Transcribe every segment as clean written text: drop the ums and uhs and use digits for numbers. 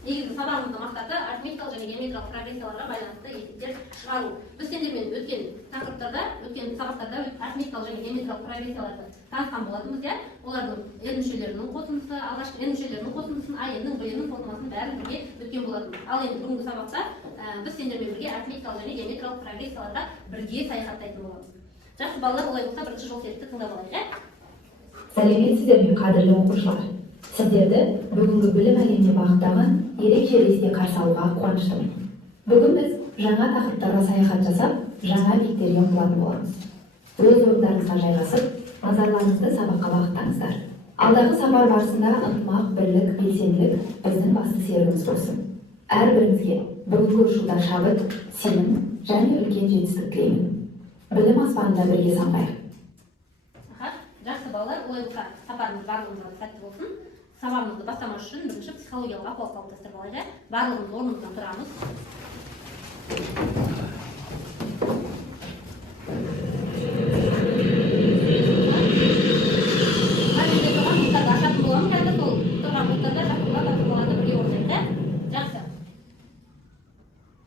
негізгі сабағымыздың мақсаты арифметикалық және геометриялық прогрессияларға байланысты есептер шығару. Біз сендермен өткен тақырыптарда, өткен сабақтарда арифметикалық және геометриялық прогрессияларды танысқан болатынбыз, иә. Олардың n мүшелерінің қосындысы, алғашқы n мүшелерінің қосындысын, n-нің, b-нің формуласын бәрін бірге өткен болатынбыз. Ал енді бүгінгі сабақта біз сендермен бірге арифметикалық және геометриялық прогрессияларға бірге саяхаттайтын боламыз. Жақсы балалар, олай болса бірінші жолсерікті тыңдап алайық, иә? Сәлеметсіздер ме, қадірлі оқушылар. Сіздерді бүгінгі білім әлеміне бағыттаған ерекше рейске қарсы алуға қуаныштымын. Бүгін біз жаңа тақырыптарға саяхат жасап, жаңа биіктерге ұмтылатын боламыз. Өз орындарыңызға жайғасып, назарларыңызды сабаққа бағыттаңыздар. Алдағы сапар барысында ынтымақ, бірлік, белсенділік біздің басты серігіміз болсын. Әрбіріңізге бүгінгі ұшуда шабыт, сенім және үлкен жетістік тілеймін. Білім аспанында бірге самғайық. Жақсы балалар, олай болса сапарымыз барлығымызға сәтті болсын. Сабағымызды бастамас үшін бірінші психологиялық ахуал қалыптастырып алайық. Барлығымыз орнымыздан тұрамыз. Ашатын боламыз, қазір сол тұрған бұлттарда жақынға тапсырмаларды бірге орындайық. Жақсы.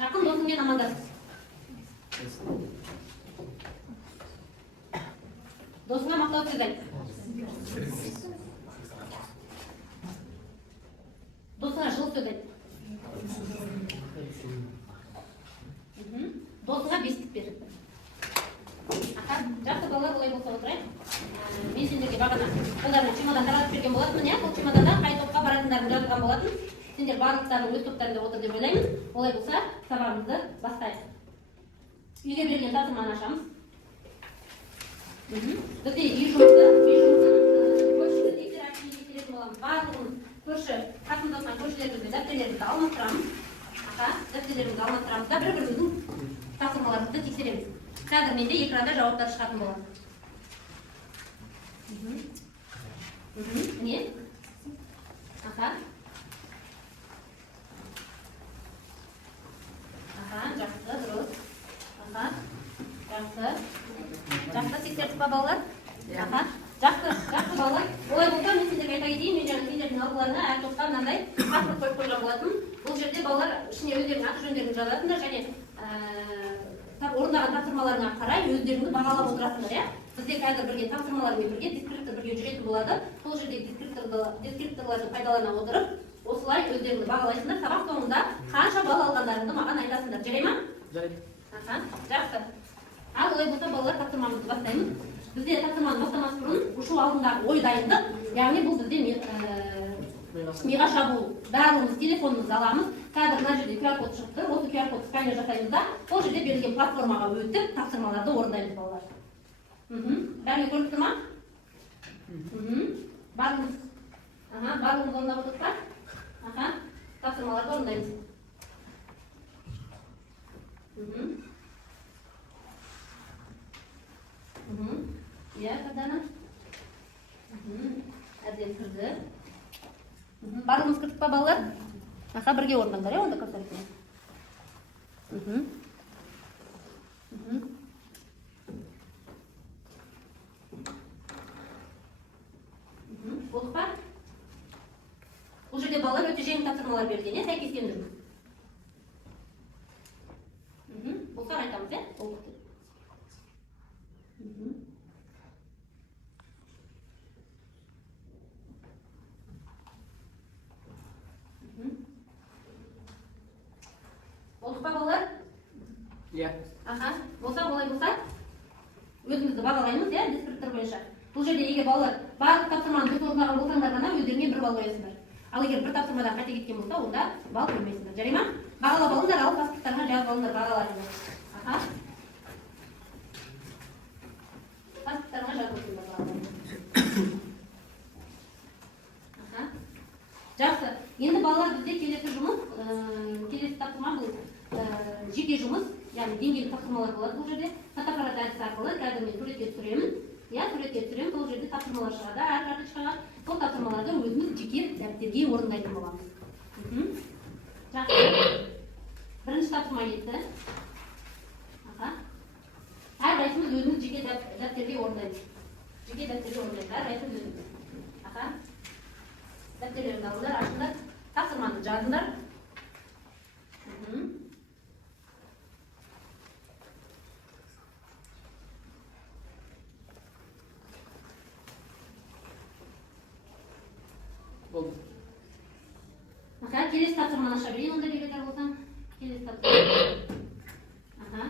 Жақын досыңмен амандас. Досыңа мақтау сөз айт. Досыңа жылы сөз айт. Досыңа бестік бер. Жақсы балалар, олай болса отырайық. Мен сендерге бағана қолдарына чемодан таратып берген болатынмын, иә? Бұл чемоданда қай топқа баратындарын жазылған болатын. Сендер барлықтарының өз топтарында отыр деп ойлаймын. Олай болса сабағымызды бастайық. Үйге берген тапсырманы ашамыз. Бізде үй жұмысын көршісі тексер әкімге тексеретін боламыз. Барлығын көрші, қасымыздан көршілерімізбен дәптерлерімізді алмастырамыз. Дәптерлерімізді алмастырамыз да бір-біріміздің тапсырмаларымызды тексереміз. Қазір менде экранда жауаптар шығатын болады. Не? Жақсы, дұрыс. Жақсы, тексердік па балалар? Жақсы балалар. Олай болса, мен сендерге айта кетейін, мен жаңа сендердің алдыларына әр топқа мынандай паспорт қойып қойған болатын. Бұл жерде балалар ішіне өздерінің аты жөндерін жазатындар және орындаған тапсырмаларына қарай өздеріңді бағалап отырасыңдар, иә? Бізде қазір бірге тапсырмалармен бірге дескриптор бірге жүретін болады. Сол жерде дескрипторларды пайдалана отырып, осылай өздеріңді бағалайсыңдар. Сабақ соңында қанша балл алғандарыңды маған айтасыңдар. Жарай ма? Жарайды. Жақсы. Ал олай болса балалар, тапсырмамызды бастаймыз. Бізде тапсырманы бастамас бұрын ұшу алдындағы ой дайындық, яғни бұл бізде миға шабуыл. Барлығымыз телефонымызды аламыз. Қазір мына жерде QR-код шықты. Осы QR-код сканер жасаймыз да, сол жерде берілген платформаға өтіп, тапсырмаларды орындаймыз балалар. Бәріне көріп тұр ма? Барлығымыз орындап отырдық па? Тапсырмаларды орындаймыз. Иә, қадана? Әден кірді. Барлығымыз кірдік па балалар? Бірге орындаңдар, онда көпсәректе. Болдық па? Бұл жерде балалар өте жеңіл тапсырмалар берілген, сәйкестендіру. Болса айтамыз, болдық. Болдық па балалар? Иә. Болса, олай болса, өзімізді бағалаймыз, дескриптор бойынша. Бұл жерде егер балалар барлық тапсырманы дұрыс орындаған болсаңдар ғана өздеріңе бір балл қоясыңдар. Ал егер бір тапсырмадан қате кеткен болса, онда балл қоймайсыңдар. Жарай ма? Бағалап алыңдар, алып тастықтарға жазып алыңдар бағаларыңдар. Тастықтарға жазып алыңдар бағаларыңдар. Жақсы. Енді балалар бізде келесі жұмыс, келесі тапсырма бұл жеке жұмыс, яғни деңгейлік тапсырмалар болады бұл жерде. Фотоаппарат әдісі арқылы қазір мен суретке түсіремін. Суретке түсіремін, сол жерде тапсырмалар шығады, әр карточкаға. Сол тапсырмаларды өзіміз жеке дәптерге орындайтын боламыз. Жақсы. Бірінші тапсырма кетті. Әрқайсымыз өзіміз жеке дәптерге орындаймыз. Жеке дәптерге орындаймыз, әрқайсымыз өзіміз. Дәптерлеріңді алыңдар, ашыңдар. Тапсырманы тапсырмаңызды жазыңдар. Болды. Аха, келесі тапсырманы аша берейін, онда келетін болсаң. Келесі тапсырма. Аха.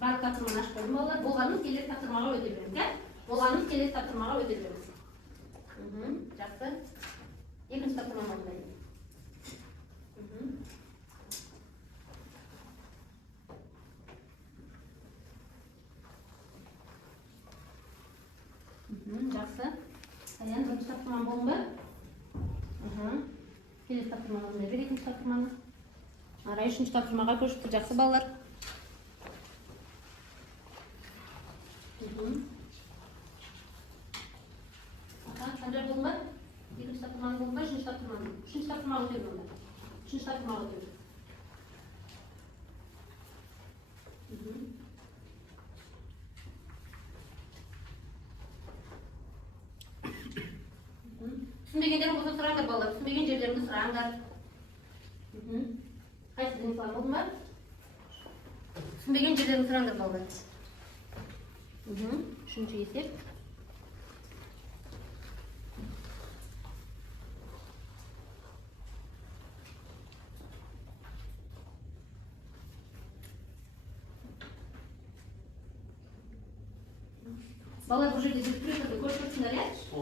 Барлық тапсырманы ашып қойдым балалар. Болғанымыз келесі тапсырмаға өте береміз. Болғанымыз келесі тапсырмаға өте береміз. Жақсы. Екінші тапсырманы орындайын. Жақсы. Саян, бірінші тапсырманы болдың ба? Келесі тапсырманы орындай бер, екінші тапсырманы. Арай үшінші тапсырмаға көшіпті. Жақсы балалар. Қандай болдың ба? Екінші тапсырманы болдың ба? Үшінші тапсырманы. Үшінші тапсырмаға өтемін онда. Үшінші тапсырмаға өтемін. Түсінбегендерің болса сұраңдар балалар. Түсінбеген жерлеріңді сұраңдар. Қайсы ден сұрам болдың ба? Түсінбеген жерлеріңді сұраңдар балалар. Үшінші есеп. Балалар бұл жерде жүріп көріп көрсіңдер,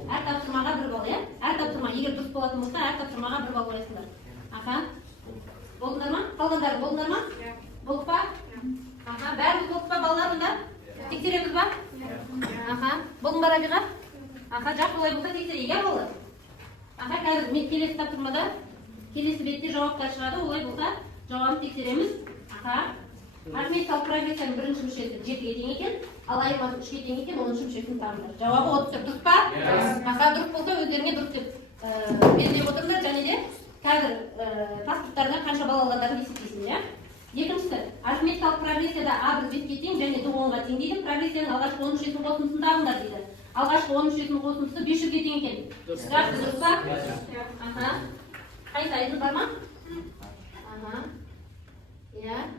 әр тапсырмаға бір балл, әр тапсырма егер дұрыс болатын болса, әр тапсырмаға бір балл қоясыңдар. Аха. Болдыңдар ма? Қалғандары болдыңдар ма? Болдық па? Аха, бәріміз болдық па балалар онда? Тексереміз ба? Аха. Болдың ба Рабиға? Аха, жақсы олай болса тексерейік, балалар. Аха, қазір мен келесі тапсырмада келесі бетте жауаптар шығады, олай болса жауабын тексереміз. Аха. Арифметикалық прогрессияның бірінші мүшесі 7-ге тең екен, ал айырмасы 3-ге тең екен, 10-шы мүшесін табыңдар. Жауабы 34, дұрыс па? Аха, дұрыс болса өздеріңе дұрыс деп белгілеп отырыңдар, және де қазір паспорттарына қанша балл алғандарын есептейсіңдер. Екіншісі, арифметикалық прогрессияда А1 бетке тең және Д 10-ға тең дейді. Прогрессияның алғашқы 10 мүшесінің қосындысын табыңдар дейді. Алғашқы 10 мүшесінің қосындысы 500-ге тең екен. Жақсы, дұрыс па? Аха. Қайсы айдын бар ма? Аха.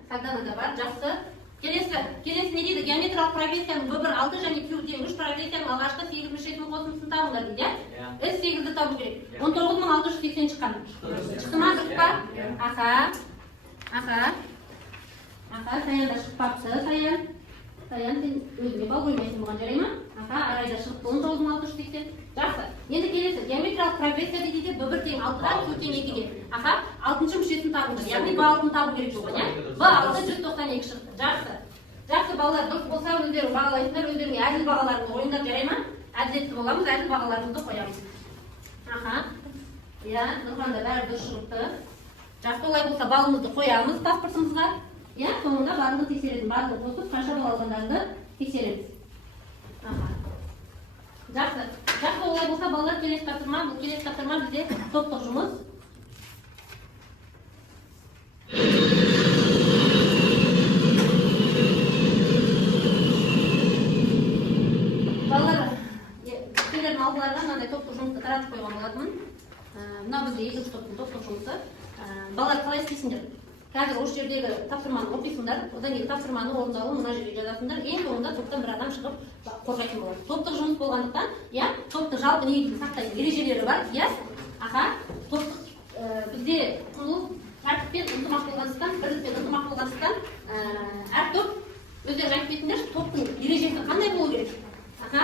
Сагданада бар, жақсы. Келесі не дейді? Геометриялық прогрессияның B1 6 және Q тең 3 прогрессияның алғашқы 8 мүшесінің қосындысын табыңдар дейді. S8-ді табу керек. 19680 шыққан. Шықты ма, дұрыс па? Аха. Саян да шықпапты, Саян. Саян, сен өзіңе балл қоймайсың бұған, жарай ма? Аха, Арайда шығыпты 19680. Жақсы. Енді келесі геометриялық прогрессия дейді, B1 тең 6-ға, Q тең 2-ге. Аха, 6-шы мүшесін табыңдар. Яғни B6-ны табу керек болған, иә? B6 192 шықты. Жақсы. Жақсы балалар, дұрыс болса өздерің бағалайсыңдар, өздеріңе әділ бағаларыңызды қойыңдар, жарай ма? Әділетті боламыз, әділ бағаларыңызды қоямыз. Аха. Иә, Нұрғанда бәрі дұрыс шығыпты. Жақсы, олай болса балымызды қоямыз паспортымызға. Иә, соңында барлығын тексеретін, барлығын қосып, қанша балл алғандарыңды тексереміз. Аха. Жақсы. Жақсы, олай болса балалар келесі тапсырма, бұл келесі тапсырма бізде топтық жұмыс. Балалар, сендердің алдыларына мынандай топтық жұмысты таратып қойған болатынмын. Мына бізде екінші топтың топтық жұмысы. Балалар, қалай істейсіңдер? Қазір осы жердегі тапсырманы оқисыңдар, одан кейін тапсырманы орындалуын мына жерге жазасыңдар. Ең соңында топтан бір адам шығып қорғайтын болады. Топтық жұмыс болғандықтан, иә, топтың жалпы негізгі сақтайтын ережелері бар, иә. Аха, топтық бізде құндылық тәртіппен ынтымақ болғандықтан, бірлікпен ынтымақ болғандықтан, әр топ өздерің айтып кетіңдер, топтың ережесі қандай болу керек? Аха,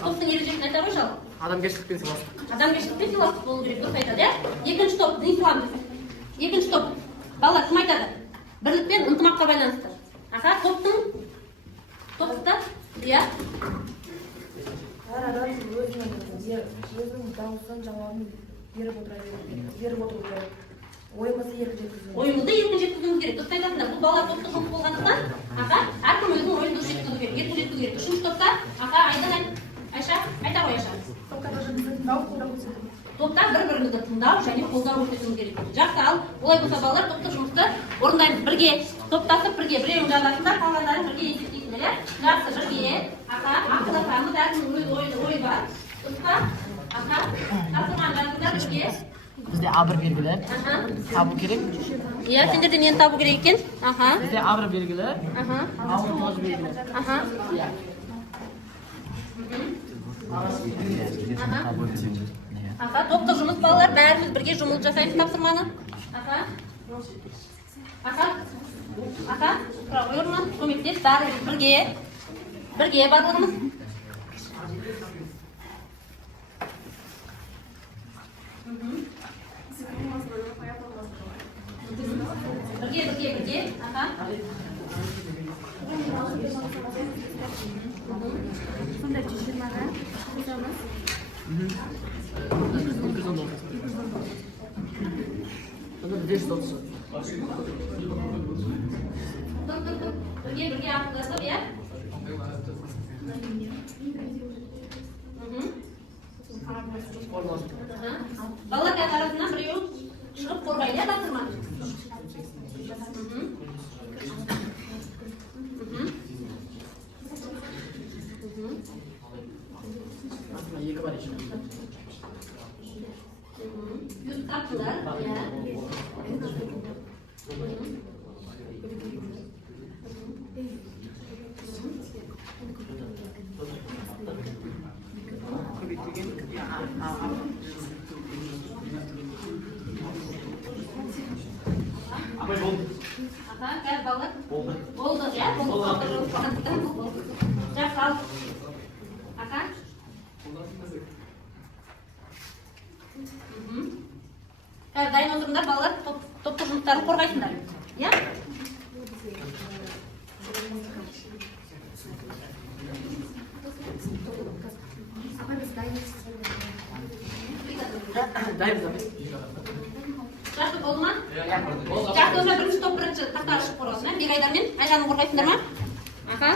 топтың ережесін айта ғой жалпы. Адамгершілік пен сыйластық. Адамгершілік пен сыйластық болу керек, дұрыс айтады, иә. Екінші топ, дін ислам. Екінші топ. Балалар, кім айтады? Бірлікпен ынтымаққа байланысты. Аха, топта, иә. Әр адам өзінің дауысын жауабын беріп отыру керек. Ойымызды еркін жеткізу. Ойымызды еркін жеткізуіміз керек. Дұрыс айтасыңдар. Бұл балалар топтық жұмыс болғандықтан, аха, әркім өзінің ойын дұрыс жеткізу керек, еркін жеткізу керек. Үшінші топта, аха, Айша, айта ғой Айша. Топта бір-бірімізді тыңдау және қолдау көрсетуіміз керек. Жақсы, ал олай болса балалар топтық жұмысты орындаймыз бірге, топтасып бірге, біреуің жазасыңдар, қалғандарын бірге есептейсіңдер, иә? Жақсы, бірге, аха, Dұрыс па? Аха. Тапсырманы жазыңдар бізге. Bizde A1 belgiler Аха. tabu gerek. Иә, сендерде нені табу керек екен? Аха. Bizde A1 belgiler, Аха. A1 toz belgiler. Аха. Ya. Аха, топтық жұмыс балалар, бәріміз бірге жұмыс жасаймыз тапсырманы. Аха. Аха. Аха. Тұра қойырма, көмектес, бәрі бірге. Бірге барлығымыз. Бірге. Аха. Сонда 120-ға қосамыз. 219. Onda 530. Бірге ақылдасып, иә? Балалар арасынан біреу шығып қорғайды, иә, тапсырманы? Aslında iki var işte. Yüz kaptılar, ya. Aha, gel balık. Oldu ya, oldu. Жақсы ал. Аха. Қазір дайын отырыңдар балалар, топтық жұмыстарын қорғайсыңдар. Иә? Dayım Жақсы болды ма? Жақсы болса бірінші топ бірінші тақтаға шығып қорғайсыңдар. Бекайдар мен Айжанды қорғайсыңдар ма? Аха.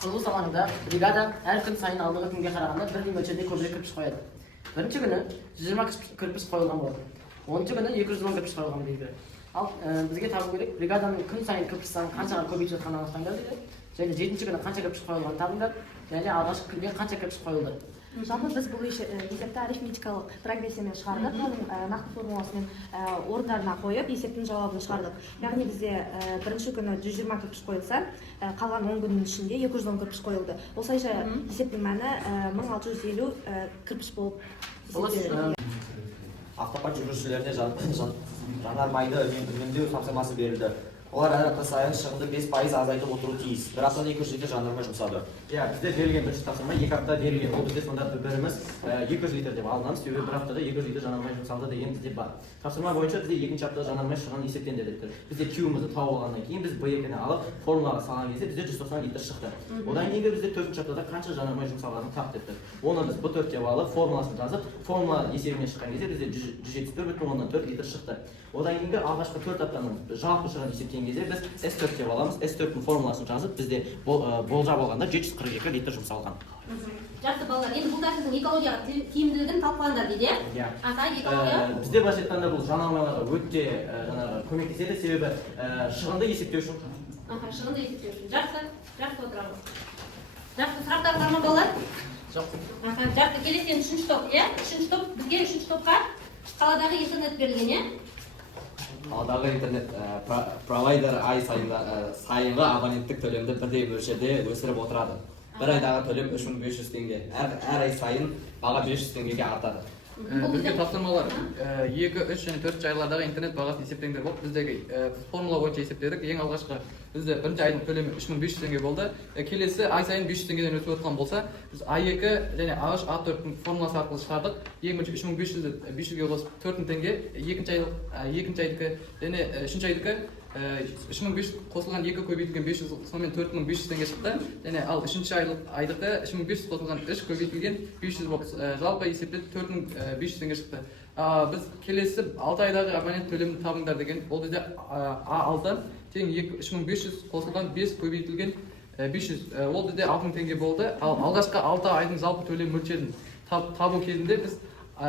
Құрылыс алаңында бригада әр күн сайын алдыңғы күнге қарағанда бірдей мөлшерде көбірек кірпіш қояды. Бірінші күні 120 кірпіш қойылған болады. 10-шы күні 210 кірпіш қойылған белгілі. Ал бізге табу керек, бригаданың күн сайын кірпіш санын қаншаға көбейіп жатқанын анықтаңдар дейді. Және 7-ші күні қанша кірпіш қойылғанын табыңдар. Және алғашқы күнде қанша кірпіш қойылды. Жалпы біз бұл есепті арифметикалық прогрессиямен шығардық, оның нақты формуласымен орындарына қойып, есептің жауабын шығардық. Яғни бізде бірінші күні 120 кірпіш қойылса, қалған 10 күннің ішінде 210 кірпіш қойылды. Осылайша есептің мәні 1650 кірпіш болып есептеледі. Автопарк жүргізушілеріне жанармайды үнемдеу тапсырмасы берілді. Олар әр апта сайын шығынды 5% азайтып отыру тиіс. Бір аптада 200 литр жанармай жұмсады. Иә, бізде берілген бірінші тапсырма 2 апта берілген. Ол бізде сонда біріміз 200 литр деп алынамыз. Себебі бір аптада 200 литр жанармай жұмсалды деген бізде бар. Тапсырма бойынша бізде екінші аптада жанармай шығын есептелді. Бізде Q-мызды тауып алғаннан кейін біз B2-ні алып формулаға салған кезде бізде 190 литр шықты. Одан кейінгі бізде төртінші аптада қанша жанармай жұмсалғанын тап депті. Оны біз B4 деп алып формуласын жазып, формула есебінен шыққан кезде бізде 174,4 литр шықты. Одан кейінгі алғашқы 4 аптаның жалпы шығын есептеген кезде біз S4 деп аламыз. S4-ның формуласын жазып, бізде болжап алғанда 742 литр жұмсалған. Жақсы балалар, енді бұл тәсілдің экологияға тиімділігін талқылаңдар дейді, иә? Аха, экология. Бізде былайша айтқанда бұл жанармайларға өте көмектеседі, себебі шығынды есептеу үшін. Аха, шығынды есептеу үшін. Жақсы отырамыз. Жақсы сұрақтар бар ма балалар? Жақсы. Аха, жақсы, келесі енді үшінші топ, иә? Үшінші топ, бізге үшінші топқа қаладағы интернет берілген, иә? Қаладағы интернет провайдер ай сайынғы абоненттік төлемді бірдей мөлшерде өсіріп отырады. Бір айдағы төлем 3500 теңге. Әр ай сайын баға 500 теңгеге артады. Бізге тапсырмалар 2, 3 және 4 айлардағы интернет бағасын есептеңдер болды. Біздегі формула бойынша есептедік. Ең алғашқы бізде бірінші айдың төлемі 3500 теңге болды. Келесі ай сайын 500 теңгеден өсіп отырған болса, біз A2 және A4-ның формуласы арқылы шығардық. Ең бірінші 3500-ді 500-ге қосып 4000 теңге, екінші айдікі және үшінші айдікі 3500 қосылған 2 көбейтілген 500, сонымен 4500 теңге шықты. Және ал үшінші айдікі 3500 қосылған 3 көбейтілген 500 болып жалпы есепте 4500 теңге шықты. Біз келесі 6 айдағы абонент төлемін табыңдар деген, ол бізде A6 тең 3500 қосылған 5 көбейтілген 500, ол бізде 6000 теңге болды. Ал алғашқы 6 айдың жалпы төлем мөлшерін табу кезінде біз S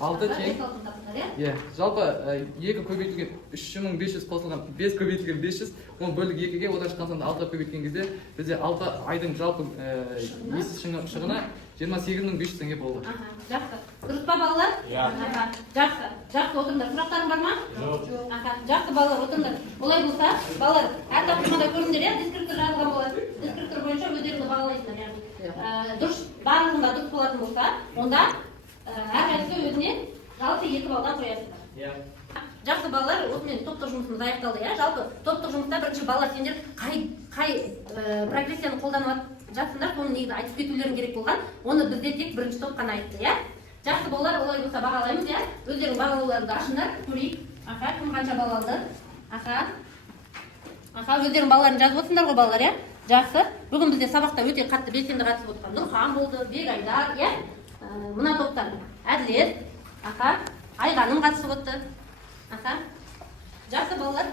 6 тең. Иә, жалпы 2 көбейтілген 3500 қосылған 5 көбейтілген 500, оны бөлік 2-ге одан шыққан санда 6-ға көбейткен кезде бізде 6 айдың жалпы ес шығыны 28500 теңге болды. Жақсы. Дұрыс па балалар? Жақсы. Жақсы отырыңдар. Сұрақтарың бар ма? Жоқ. Жақсы балалар отырыңдар. Олай болса, балалар әр тапсырмада көріңдер, иә, дискриптор жазылған болады. Дискриптор бойынша өздеріңді бағалайсыздар, яғни. Дұрыс, барлығында дұрыс болатын болса, онда әрқайсысы өзіне жалпы 2 балдан қоясыздар. Жақсы балалар, осымен топтық жұмысымыз аяқталды, иә. Жалпы топтық жұмыста бірінші балалар сендер қай прогрессияны қолданып жатсыңдар, соны негізі айтып кетулерің керек болған. Оны бізде тек бірінші топ қана айтты, иә. Жақсы балалар, олай болса бағалаймыз, иә. Өздерің бағалауларыңды ашыңдар, көрейік. Кім қанша балл алды? Өздерің балаларын жазып отырсыңдар ғой балалар, иә. Жақсы. Бүгін бізде сабақта өте қатты белсенді қатысып отырған Нұрхан болды, Бегайдар, иә. Мына топтан Әділет, Айғаным қатысып отты. Жақсы балалар.